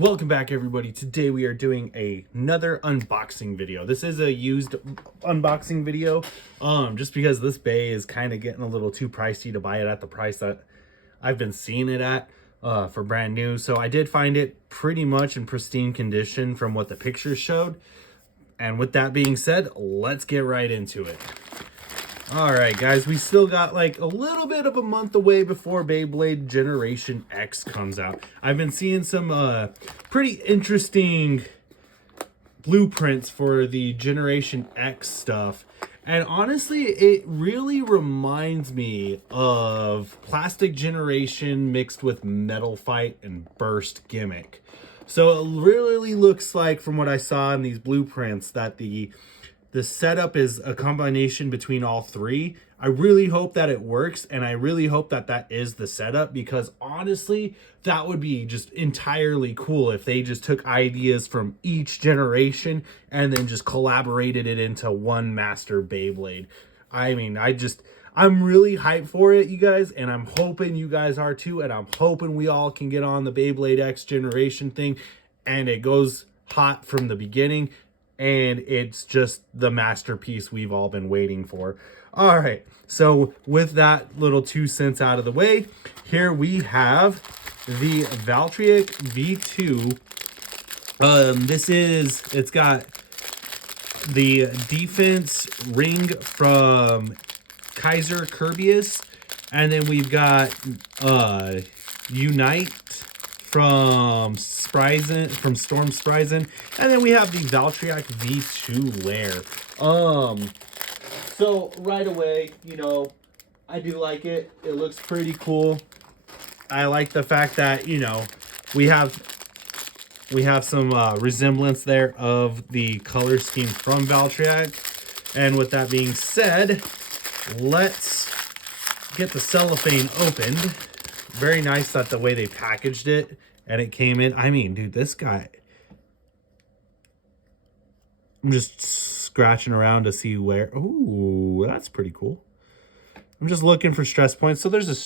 Welcome back, everybody. Today we are doing another unboxing video. This is a used unboxing video, just because this bay is kind of getting a little too pricey to buy it at the price that I've been seeing it at for brand new. So I did find it pretty much in pristine condition from what the pictures showed. And with that being said, let's get right into it. All right, guys, we still got like a little bit of a month away before Beyblade Generation X comes out. I've been seeing some pretty interesting blueprints for the Generation X stuff. And honestly, it really reminds me of Plastic Generation mixed with Metal Fight and Burst gimmick. So it really looks like, from what I saw in these blueprints, that the setup is a combination between all three. I really hope that it works, and I really hope that that is the setup, because honestly, that would be just entirely cool if they just took ideas from each generation and then just collaborated it into one master Beyblade. I mean, I'm really hyped for it, you guys, and I'm hoping you guys are too, and I'm hoping we all can get on the Beyblade X generation thing and it goes hot from the beginning. And it's just the masterpiece we've all been waiting for. All right, so with that little 2 cents out of the way, here we have the Valtryek V2. It's got the defense ring from Kaiser Kirbyus, and then we've got Unite from Storm Spryzen, and then we have the Valtryek V2 Lair. So right away, you know, I do like it. It looks pretty cool. I like the fact that, you know, we have some resemblance there of the color scheme from Valtryek. And with that being said, let's get the cellophane opened. Very nice that the way they packaged it and it came in. I mean, dude, this guy. I'm just scratching around to see where. Ooh, that's pretty cool. I'm just looking for stress points. So there's a.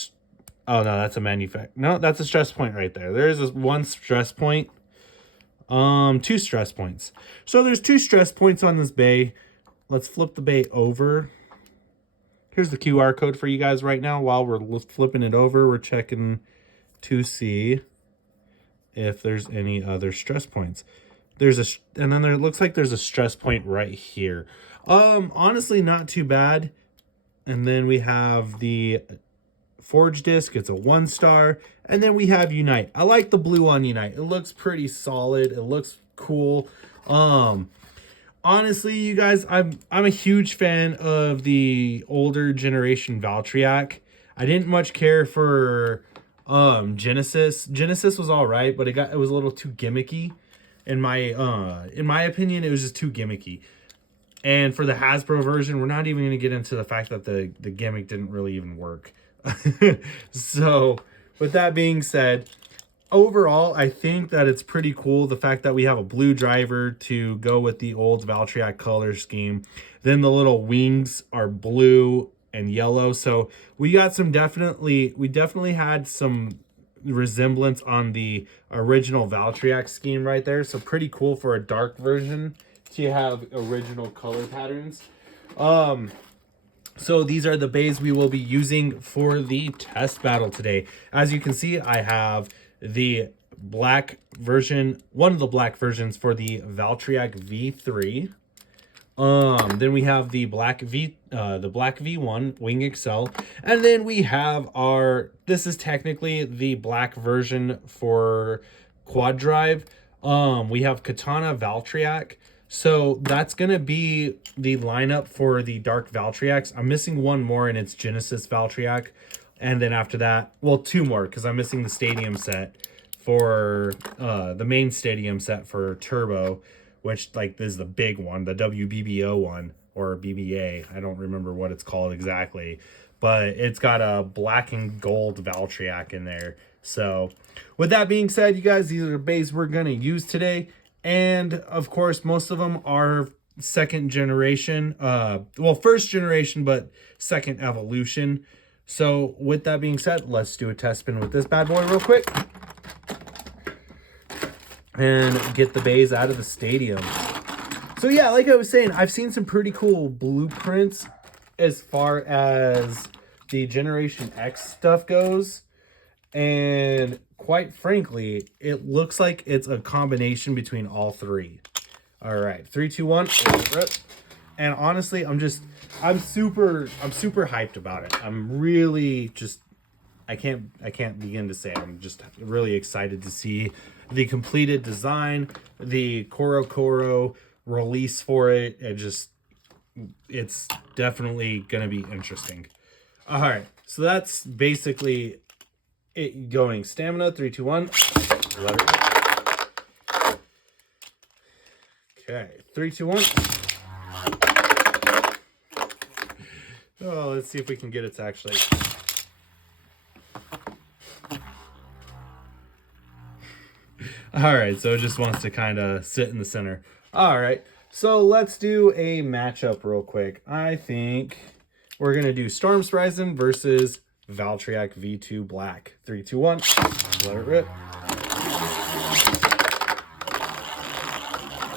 Oh no, that's a No, that's a stress point right there. There is this one stress point. 2 stress points. So there's 2 stress points on this bay. Let's flip the bay over. Here's the QR code for you guys right now. While we're flipping it over, we're checking to see if there's any other stress points. And then there looks like there's a stress point right here. Honestly, not too bad. And then we have the Forge disc. It's a 1-star. And then we have Unite. I like the blue on Unite. It looks pretty solid. It looks cool. Honestly, you guys, I'm a huge fan of the older generation Valtryek. I didn't much care for Genesis. Genesis was all right, but it was a little too gimmicky. In my opinion, it was just too gimmicky. And for the Hasbro version, we're not even going to get into the fact that the gimmick didn't really even work. So, with that being said, overall, I think that it's pretty cool, the fact that we have a blue driver to go with the old Valtryek color scheme. Then the little wings are blue and yellow. So we definitely had some resemblance on the original Valtryek scheme right there. So pretty cool for a dark version to have original color patterns. So these are the bays we will be using for the test battle today. As you can see, I have the black version, one of the black versions for the Valtryek V3. Then we have the black V1 Wing XL, and then we have this is technically the black version for Quad Drive. We have Katana Valtryek. So that's gonna be the lineup for the Dark Valtryeks. I'm missing one more, and it's Genesis Valtryek. And then after that, well, 2 more, because I'm missing the stadium set for the main stadium set for Turbo, which like is the big one, the WBBO one, or BBA. I don't remember what it's called exactly, but it's got a black and gold Valtryek in there. So with that being said, you guys, these are the bays we're going to use today. And of course, most of them are second generation, well, first generation, but second evolution. So with that being said, let's do a test spin with this bad boy real quick. and get the bays out of the stadium. So yeah, like I was saying, I've seen some pretty cool blueprints as far as the Generation X stuff goes. And quite frankly, it looks like it's a combination between all three. All right, 3, 2, 1. Rip. And honestly, I'm super hyped about it. I'm really just, I can't begin to say it. I'm just really excited to see the completed design, the Koro release for it. It's definitely gonna be interesting. All right, so that's basically it going. Stamina, 3, 2, 1. Let it. Okay, 3, 2, 1. Oh, let's see if we can get it to actually. All right, so it just wants to kind of sit in the center. All right, so let's do a matchup real quick. I think we're gonna do Storm Sprison versus Valtryek V2 Black. 3, 2, 1. Let it rip.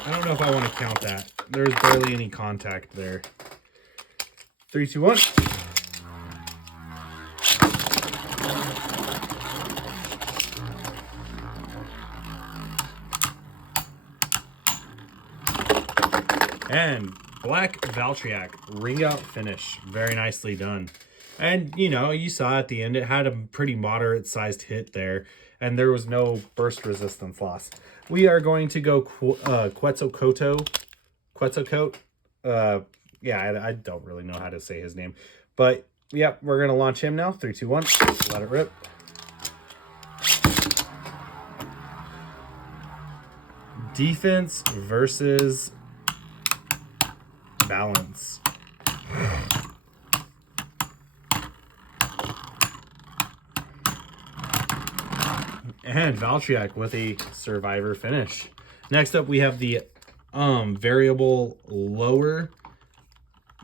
I don't know if I want to count that. There's barely any contact there. 3, 2, 1. And Black Valtryek, ring out finish. Very nicely done. And, you know, you saw at the end, it had a pretty moderate sized hit there. And there was no burst resistance loss. We are going to go Quetzalcoatl. Yeah, I don't really know how to say his name. But, yeah, we're going to launch him now. 3, 2, 1. Let it rip. Defense versus balance. And Valtryek with a survivor finish. Next up, we have the variable lower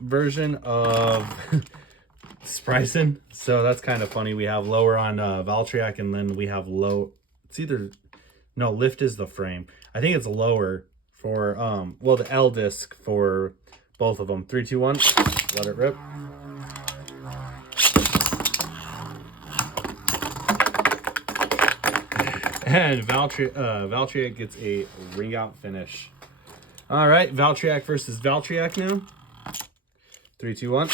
version of Sprison. So that's kind of funny. We have lower on Valtryek, and then we have low. It's either no, lift is the frame. I think it's lower for well, the L disc for both of them. 3, 2, 1. Let it rip. And Valtryek gets a ring out finish. All right, Valtryek versus Valtryek now. 3, 2, 1.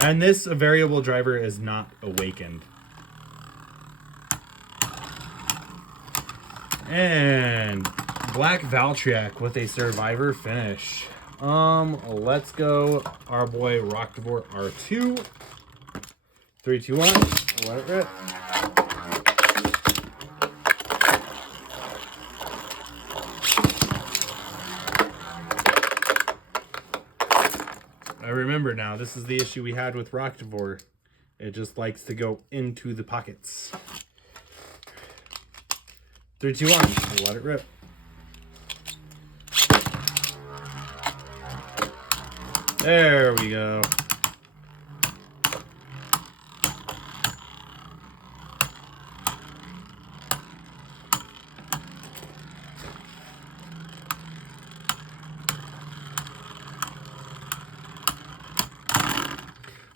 And this variable driver is not awakened. And Black Valtryek with a survivor finish. Let's go our boy Rocktivore R2. 3, 2, 1. Let it rip. I remember now, this is the issue we had with Rocktivore. It just likes to go into the pockets. 3, 2, 1. Let it rip. There we go.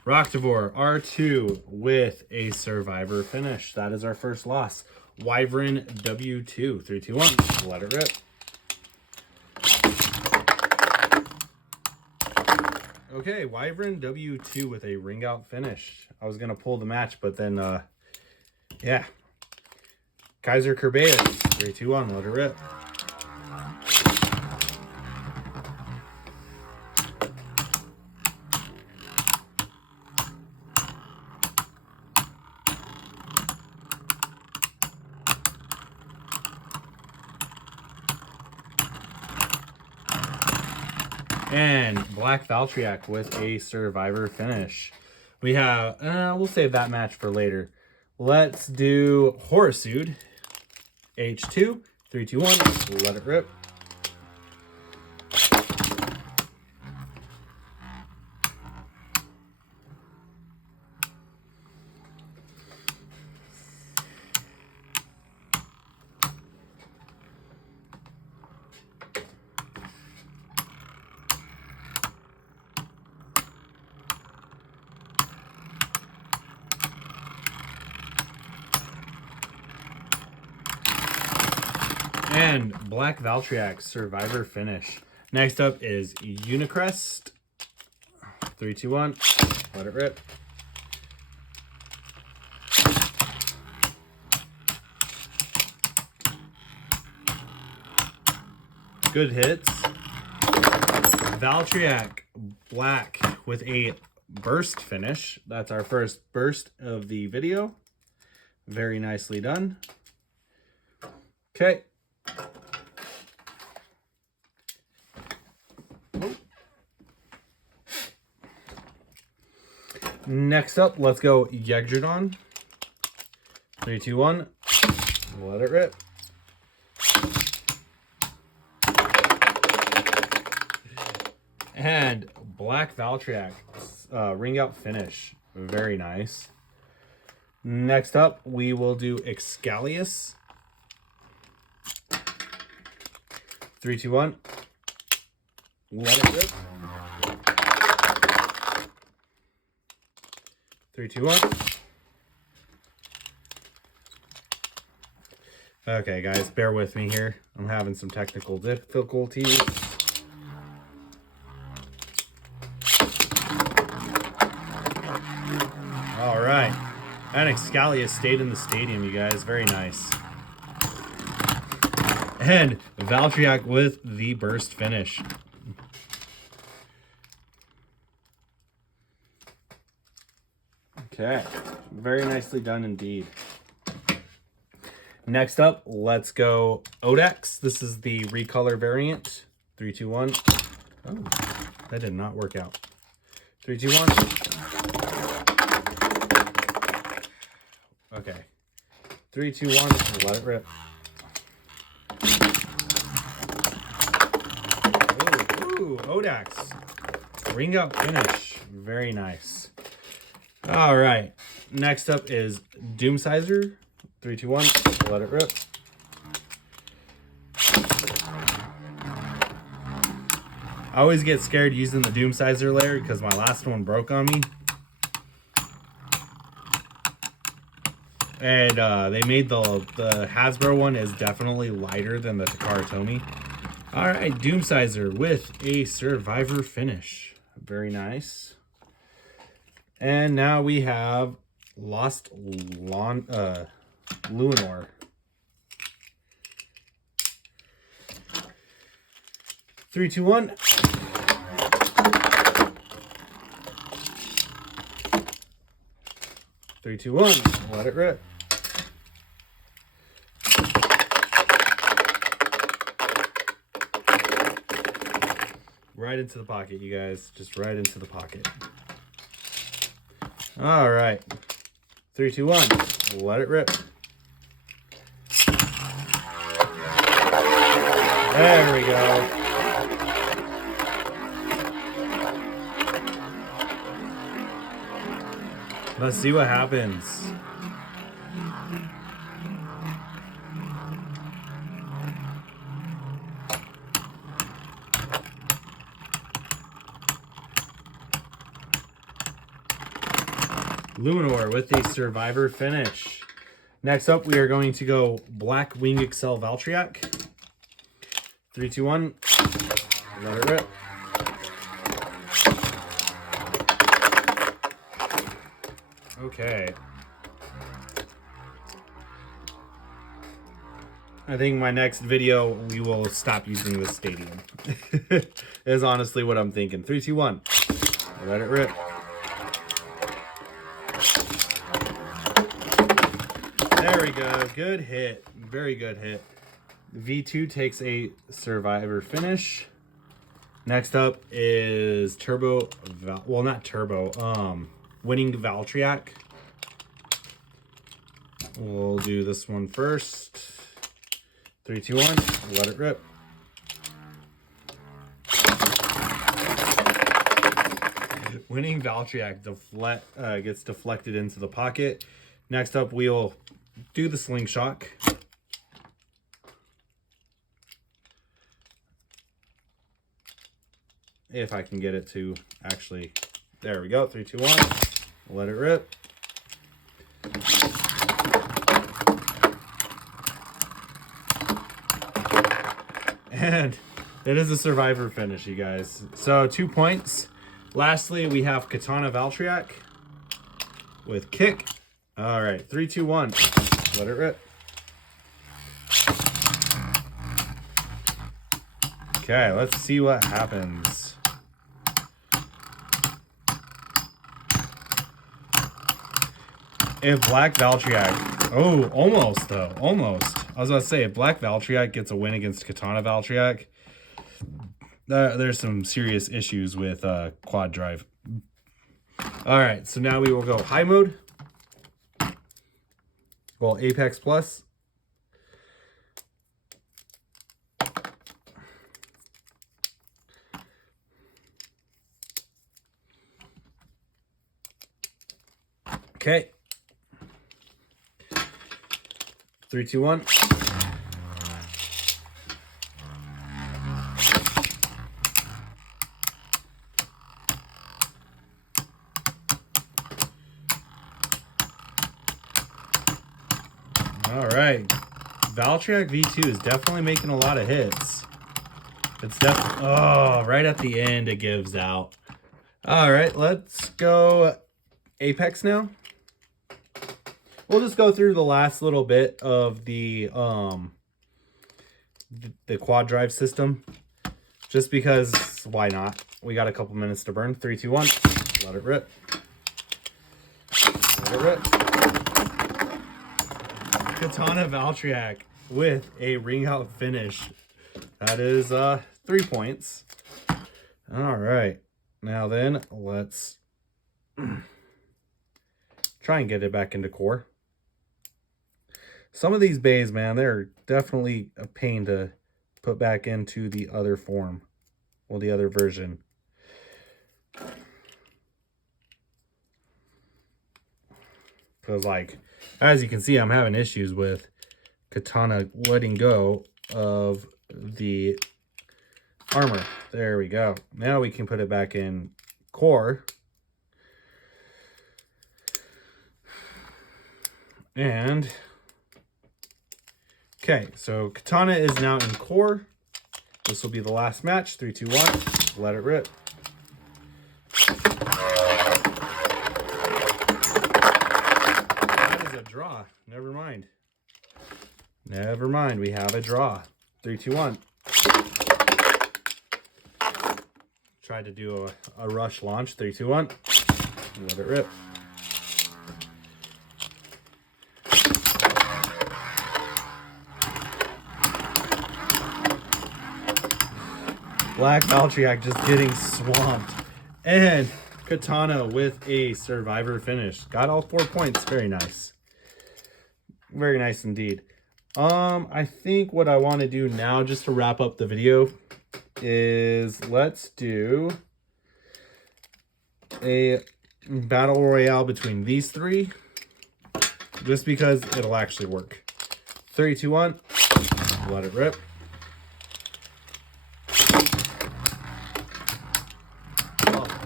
Rocktivore R2 with a survivor finish. That is our first loss. Wyvern W2. 3, 2, 1. Let it rip. Okay, Wyvern W2 with a ring out finish. I was gonna pull the match, but then yeah. Kaiser Kerbeus. 3, 2, 1. Let it rip. And Black Valtryek with a survivor finish. We have, we'll save that match for later. Let's do Horasude. H2. 3, 2, 1. Let it rip. And Black Valtryek Survivor Finish. Next up is Unicrest. 3, 2, 1. Let it rip. Good hits. Valtryek Black with a burst finish. That's our first burst of the video. Very nicely done. Okay. Next up, let's go Yegdrodon. 3, 2, 1. Let it rip. And Black Valtryek ring out finish. Very nice. Next up, we will do Excalius. 3, 2, 1. Let it rip. 3, 2, 1. Okay, guys, bear with me here. I'm having some technical difficulties. All right. And Excalius stayed in the stadium, you guys. Very nice. And Valtryek with the burst finish. Okay. Very nicely done indeed. Next up, let's go Odex. This is the recolor variant. 3, 2, 1. Oh, that did not work out. 3, 2, 1. Okay. 3, 2, 1. Let it rip. Ooh, Odex. Ring up finish. Very nice. All right. Next up is Doomsizer. 3, 2, 1. Let it rip. I always get scared using the Doomsizer layer because my last one broke on me. And they made the Hasbro one is definitely lighter than the Takara Tomy. All right, Doomsizer with a Survivor finish. Very nice. And now we have Lost Luinor. 3, 2, 1. Three, two, one. Let it rip. Right into the pocket, you guys. Just right into the pocket. All right. 3, 2, 1. Let it rip. There we go. Let's see what happens. Luinor with a Survivor finish. Next up, we are going to go Black Wing XL Valtryek. 3, 2, 1. Let it rip. Okay. I think my next video, we will stop using this stadium. Is honestly what I'm thinking. 3, 2, 1. Let it rip. There we go. Good hit. Very good hit. V2 takes a Survivor finish. Next up is Turbo, well, not Turbo, Winning Valtryek. We'll do this one first. 3, 2, 1. Let it rip. Winning Valtryek gets deflected into the pocket. Next up, we'll do the slingshot. If I can get it to actually, there we go. 3, 2, 1. Let it rip. And it is a survivor finish, you guys. So 2 points. Lastly, we have Katana Valtryek with kick. All right, 3, 2, 1. Let it rip. Okay, let's see what happens. If Black Valtryek, oh, almost though, almost. I was about to say, if Black Valtryek gets a win against Katana Valtryek, there's some serious issues with quad drive. All right, so now we will go high mode. Well, Apex Plus. Okay. 3, 2, 1. All right. Valtryek V2 is definitely making a lot of hits. It's definitely, oh, right at the end it gives out. All right, let's go Apex now. We'll just go through the last little bit of the quad drive system, just because why not? We got a couple minutes to burn. 3, 2, 1. Let it rip. Let it rip. Katana Valtryek with a ring out finish. That is 3 points. All right, now then let's try and get it back into core. Some of these bays, man, they're definitely a pain to put back into the other form. Well, the other version. Because, like, as you can see, I'm having issues with Katana letting go of the armor. There we go. Now we can put it back in core. And okay, so Katana is now in core. This will be the last match. 3, 2, 1. Let it rip. That is a draw. Never mind. Never mind. We have a draw. 3, 2, 1. Tried to do a rush launch. 3, 2, 1. Let it rip. Black Valtryek just getting swamped. And Katana with a survivor finish. Got all 4 points. Very nice. Very nice indeed. I think what I want to do now, just to wrap up the video, is let's do a battle royale between these three. Just because it'll actually work. 3, 2, 1. Let it rip.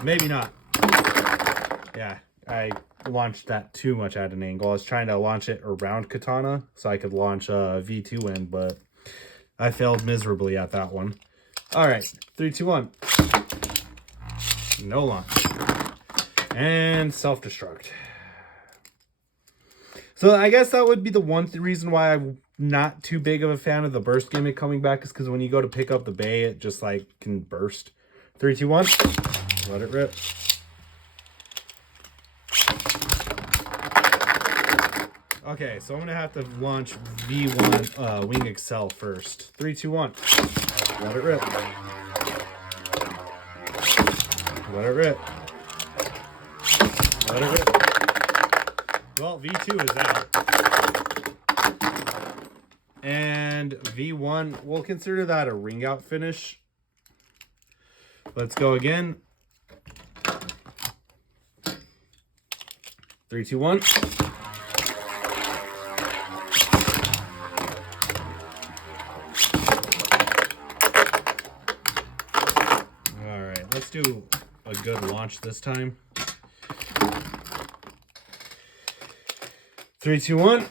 Maybe not. Yeah, I launched that too much at an angle. I was trying to launch it around Katana so I could launch a V2 in, but I failed miserably at that one. All right, 3, 2, 1. No launch. And self-destruct. So I guess that would be the one reason why I'm not too big of a fan of the burst gimmick coming back, is because when you go to pick up the bay, it just like can burst. 3, 2, 1. Let it rip. Okay, so I'm gonna have to launch V1 Wing Excel first. 3, 2, 1. Let it rip. Let it rip. Let it rip. Well, V2 is out. And V1, we'll consider that a ring out finish. Let's go again. 3, 2, 1. All right, let's do a good launch this time. 3, 2, 1.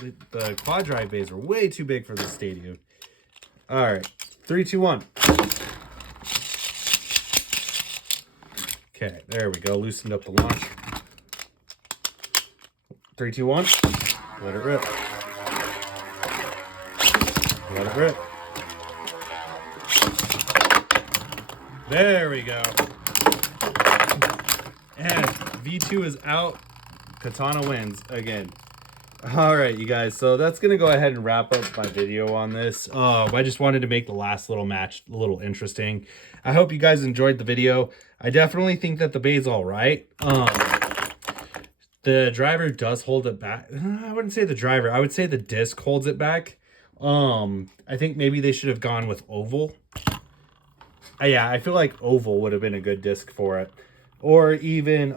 The quad drive bays are way too big for the stadium. All right, 3, 2, 1. Okay, there we go. Loosened up the launch. 3, 2, 1. Let it rip. Let it rip. There we go. And V2 is out. Katana wins again. All right, you guys. So that's going to go ahead and wrap up my video on this. I just wanted to make the last little match a little interesting. I hope you guys enjoyed the video. I definitely think that the bay's all right. The driver does hold it back. I wouldn't say the driver. I would say the disc holds it back. I think maybe they should have gone with oval. Yeah, I feel like oval would have been a good disc for it. Or even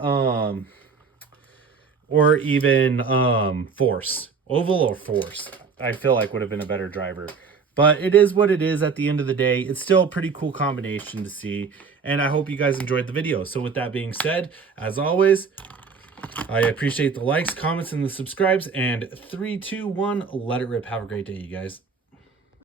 force. Oval or force, I feel like would have been a better driver. But it is what it is at the end of the day. It's still a pretty cool combination to see. And I hope you guys enjoyed the video. So with that being said, as always, I appreciate the likes, comments, and the subscribes. And 3, 2, 1, let it rip. Have a great day, you guys.